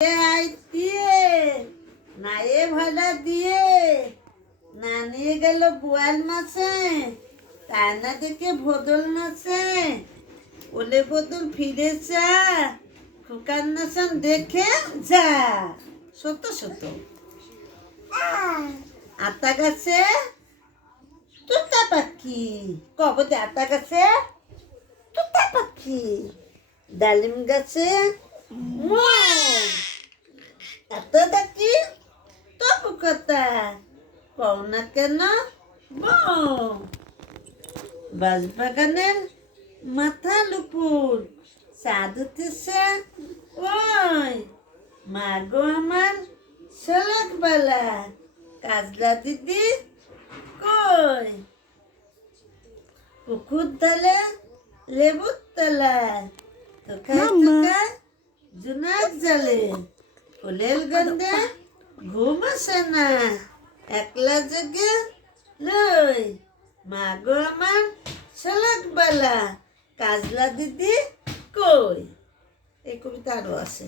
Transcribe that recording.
দিয়ে দিয়ে গেল বোয়াল মাছে দেখে ভদল মাছে ওলে ফিরে দেখে যা গাছে তোতা পাখি তোতা পাখি ডালিম গাছে মৌ। এত দেখি তবু কথা কও না কেন বউ বাগানের মাথা লুপুর চাঁদ উঠেছে ওই মা গো আমার শোলক বেলা কাজলা দিদি কই পুকুর তলে লেবুর তলায় তোকায় তোকায় জুনাক জলে ফুলের গন্ধে ঘুম আসে না? একলা জেগে লই। মা গো আমার বালা, কাজলা দিদি কই? এই কবিতা আরও আছে।